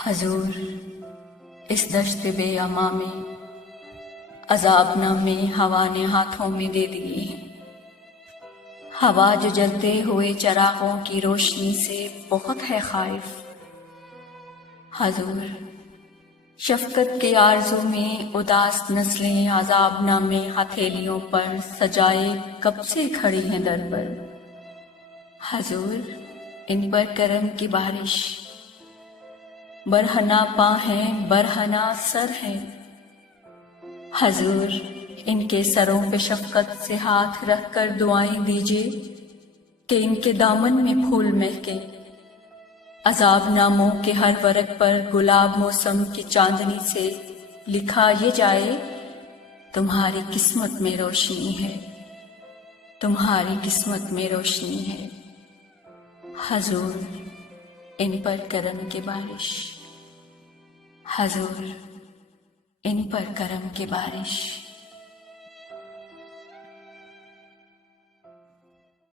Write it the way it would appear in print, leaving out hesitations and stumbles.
حضور، اس دشت بے اما میں عذاب نامے ہوا نے ہاتھوں میں دے دیے ہیں۔ ہوا جو جلتے ہوئے چراغوں کی روشنی سے بہت ہے خائف۔ حضور، شفقت کے آرزو میں اداس نسلیں عذاب نامے ہتھیلیوں پر سجائے کب سے کھڑی ہیں در پر۔ حضور، ان پر کرم کی بارش، برہنہ پاں ہیں برہنہ سر ہیں۔ حضور، ان کے سروں پہ شفقت سے ہاتھ رکھ کر دعائیں دیجیے کہ ان کے دامن میں پھول مہکے، عذاب ناموں کے ہر ورق پر گلاب موسم کی چاندنی سے لکھا یہ جائے تمہاری قسمت میں روشنی ہے، تمہاری قسمت میں روشنی ہے۔ حضور، ان پر کرم کی بارش، حضور، ان پر کرم کی بارش۔